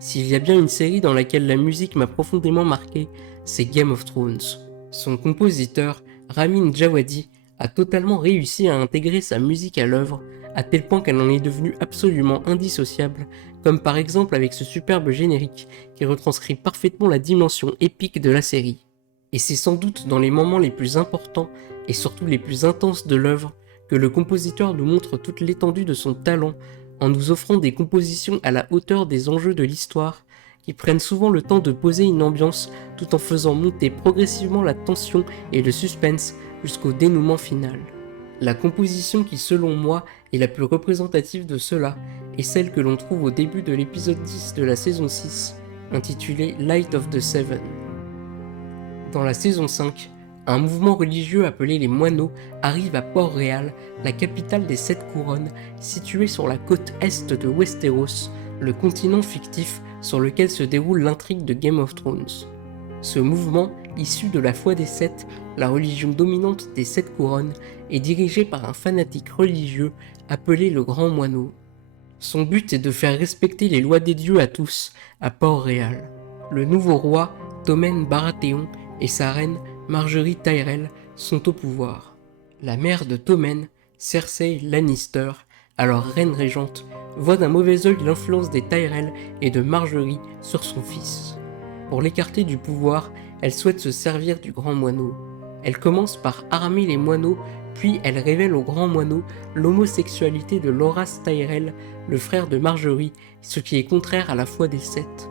S'il y a bien une série dans laquelle la musique m'a profondément marqué, c'est Game of Thrones. Son compositeur, Ramin Djawadi, a totalement réussi à intégrer sa musique à l'œuvre, à tel point qu'elle en est devenue absolument indissociable, comme par exemple avec ce superbe générique qui retranscrit parfaitement la dimension épique de la série. Et c'est sans doute dans les moments les plus importants et surtout les plus intenses de l'œuvre que le compositeur nous montre toute l'étendue de son talent en nous offrant des compositions à la hauteur des enjeux de l'histoire qui prennent souvent le temps de poser une ambiance tout en faisant monter progressivement la tension et le suspense jusqu'au dénouement final. La composition qui selon moi est la plus représentative de cela est celle que l'on trouve au début de l'épisode 10 de la saison 6, intitulée Light of the Seven. Dans la saison 5, un mouvement religieux appelé les Moineaux arrive à Port-Réal, la capitale des Sept Couronnes, située sur la côte est de Westeros, le continent fictif sur lequel se déroule l'intrigue de Game of Thrones. Ce mouvement, issu de la foi des Sept, la religion dominante des Sept Couronnes, est dirigé par un fanatique religieux appelé le Grand Moineau. Son but est de faire respecter les lois des dieux à tous, à Port-Réal. Le nouveau roi, Tommen Baratheon, et sa reine, Marjorie Tyrell, sont au pouvoir. La mère de Tommen, Cersei Lannister, alors reine régente, voit d'un mauvais œil l'influence des Tyrell et de Marjorie sur son fils. Pour l'écarter du pouvoir, elle souhaite se servir du Grand Moineau. Elle commence par armer les moineaux, puis elle révèle au Grand Moineau l'homosexualité de Loras Tyrell, le frère de Marjorie, ce qui est contraire à la foi des Sept.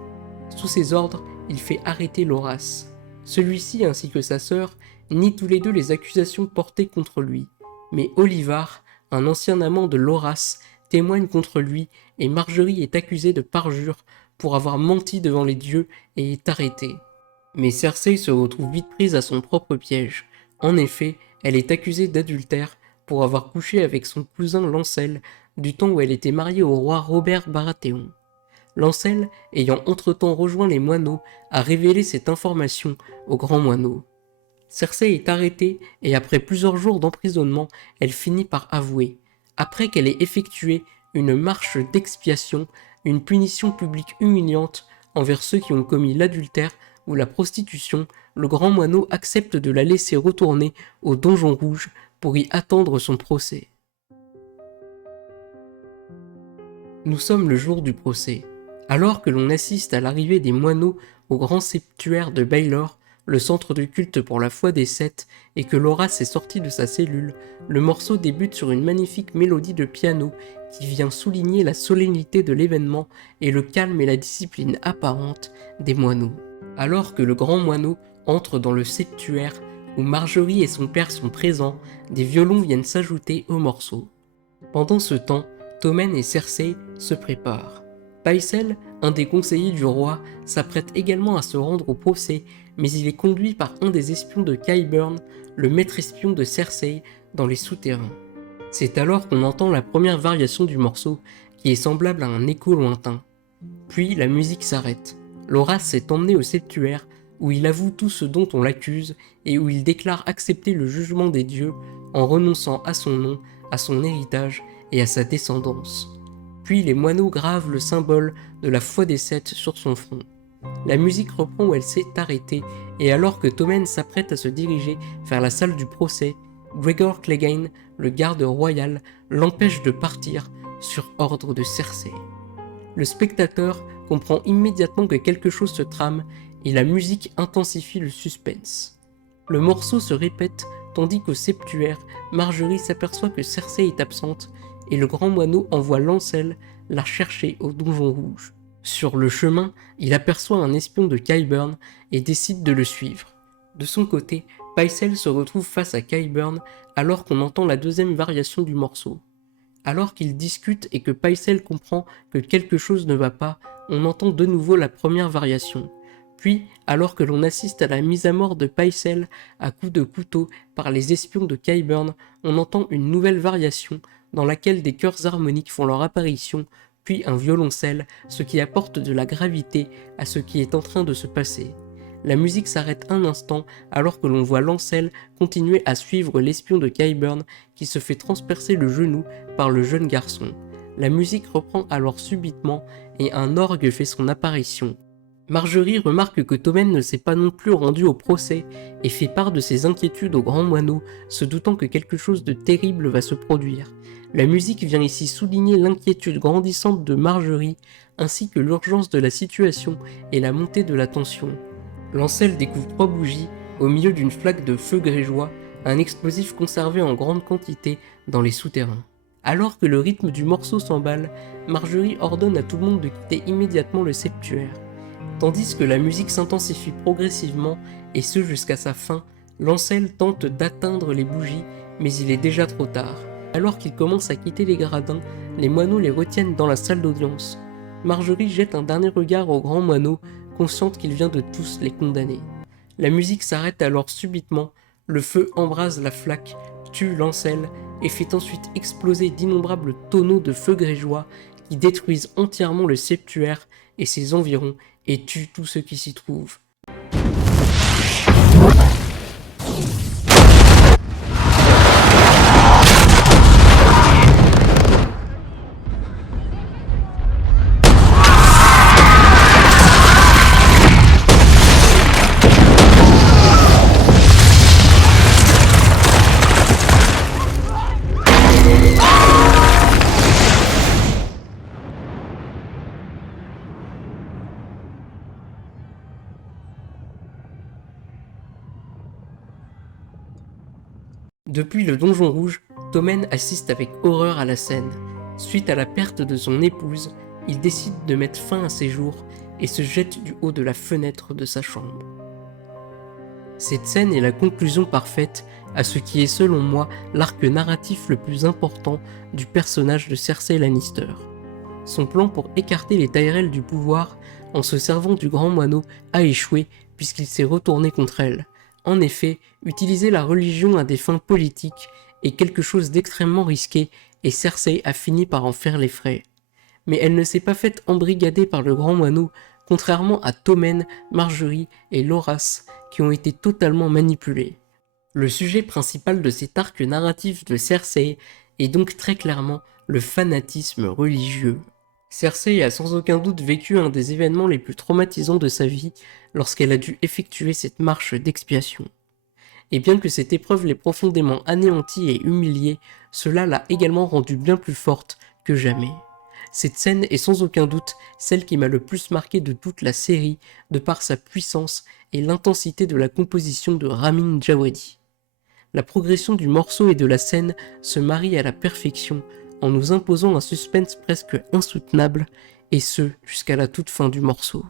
Sous ses ordres, il fait arrêter Loras. Celui-ci ainsi que sa sœur nient tous les deux les accusations portées contre lui, mais Olivar, un ancien amant de Loras, témoigne contre lui et Marjorie est accusée de parjure pour avoir menti devant les dieux et est arrêtée. Mais Cersei se retrouve vite prise à son propre piège. En effet, elle est accusée d'adultère pour avoir couché avec son cousin Lancel du temps où elle était mariée au roi Robert Baratheon. Lancel, ayant entre-temps rejoint les moineaux, a révélé cette information au Grand Moineau. Cersei est arrêtée et après plusieurs jours d'emprisonnement, elle finit par avouer, après qu'elle ait effectué une marche d'expiation, une punition publique humiliante envers ceux qui ont commis l'adultère ou la prostitution, le Grand Moineau accepte de la laisser retourner au Donjon Rouge pour y attendre son procès. Nous sommes le jour du procès. Alors que l'on assiste à l'arrivée des moineaux au grand septuaire de Baelor, le centre de culte pour la foi des Sept, et que Loras est sorti de sa cellule, le morceau débute sur une magnifique mélodie de piano qui vient souligner la solennité de l'événement et le calme et la discipline apparente des moineaux. Alors que le grand moineau entre dans le septuaire, où Marjorie et son père sont présents, des violons viennent s'ajouter au morceau. Pendant ce temps, Tommen et Cersei se préparent. Pycelle, un des conseillers du roi, s'apprête également à se rendre au procès, mais il est conduit par un des espions de Qyburn, le maître espion de Cersei, dans les souterrains. C'est alors qu'on entend la première variation du morceau, qui est semblable à un écho lointain. Puis la musique s'arrête. Loras s'est emmené au septuaire, où il avoue tout ce dont on l'accuse, et où il déclare accepter le jugement des dieux, en renonçant à son nom, à son héritage et à sa descendance. Puis les moineaux gravent le symbole de la foi des Sept sur son front. La musique reprend où elle s'est arrêtée, et alors que Tommen s'apprête à se diriger vers la salle du procès, Gregor Clegane, le garde royal, l'empêche de partir sur ordre de Cersei. Le spectateur comprend immédiatement que quelque chose se trame, et la musique intensifie le suspense. Le morceau se répète, tandis qu'au septuaire, Marjorie s'aperçoit que Cersei est absente, et le grand moineau envoie Lancel la chercher au Donjon Rouge. Sur le chemin, il aperçoit un espion de Qyburn et décide de le suivre. De son côté, Pycelle se retrouve face à Qyburn alors qu'on entend la deuxième variation du morceau. Alors qu'ils discutent et que Pycelle comprend que quelque chose ne va pas, on entend de nouveau la première variation. Puis, alors que l'on assiste à la mise à mort de Pycelle à coups de couteau par les espions de Qyburn, on entend une nouvelle variation dans laquelle des chœurs harmoniques font leur apparition, puis un violoncelle, ce qui apporte de la gravité à ce qui est en train de se passer. La musique s'arrête un instant alors que l'on voit Lancel continuer à suivre l'espion de Qyburn qui se fait transpercer le genou par le jeune garçon. La musique reprend alors subitement et un orgue fait son apparition. Marjorie remarque que Tommen ne s'est pas non plus rendu au procès et fait part de ses inquiétudes au grand moineau, se doutant que quelque chose de terrible va se produire. La musique vient ici souligner l'inquiétude grandissante de Marjorie, ainsi que l'urgence de la situation et la montée de la tension. Lancel découvre 3 bougies au milieu d'une flaque de feu grégeois, un explosif conservé en grande quantité dans les souterrains. Alors que le rythme du morceau s'emballe, Marjorie ordonne à tout le monde de quitter immédiatement le septuaire. Tandis que la musique s'intensifie progressivement, et ce jusqu'à sa fin, Lancel tente d'atteindre les bougies, mais il est déjà trop tard. Alors qu'il commence à quitter les gradins, les moineaux les retiennent dans la salle d'audience. Marjorie jette un dernier regard au grand moineau, consciente qu'il vient de tous les condamner. La musique s'arrête alors subitement, le feu embrase la flaque, tue Lancel et fait ensuite exploser d'innombrables tonneaux de feu grégeois qui détruisent entièrement le septuaire et ses environs et tuent tous ceux qui s'y trouvent. Depuis le Donjon Rouge, Tommen assiste avec horreur à la scène. Suite à la perte de son épouse, il décide de mettre fin à ses jours et se jette du haut de la fenêtre de sa chambre. Cette scène est la conclusion parfaite à ce qui est selon moi l'arc narratif le plus important du personnage de Cersei Lannister. Son plan pour écarter les Tyrell du pouvoir en se servant du grand moineau a échoué puisqu'il s'est retourné contre elle. En effet, utiliser la religion à des fins politiques est quelque chose d'extrêmement risqué et Cersei a fini par en faire les frais. Mais elle ne s'est pas faite embrigader par le grand moineau, contrairement à Tommen, Marjorie et Loras qui ont été totalement manipulés. Le sujet principal de cet arc narratif de Cersei est donc très clairement le fanatisme religieux. Cersei a sans aucun doute vécu un des événements les plus traumatisants de sa vie lorsqu'elle a dû effectuer cette marche d'expiation. Et bien que cette épreuve l'ait profondément anéantie et humiliée, cela l'a également rendue bien plus forte que jamais. Cette scène est sans aucun doute celle qui m'a le plus marqué de toute la série, de par sa puissance et l'intensité de la composition de Ramin Djawadi. La progression du morceau et de la scène se marie à la perfection, en nous imposant un suspense presque insoutenable, et ce jusqu'à la toute fin du morceau.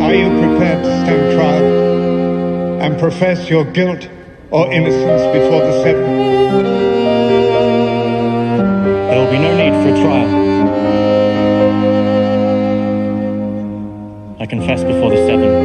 Are you prepared to stand trial and profess your guilt or innocence before the seven? There will be no need for a trial. I confess before the seven.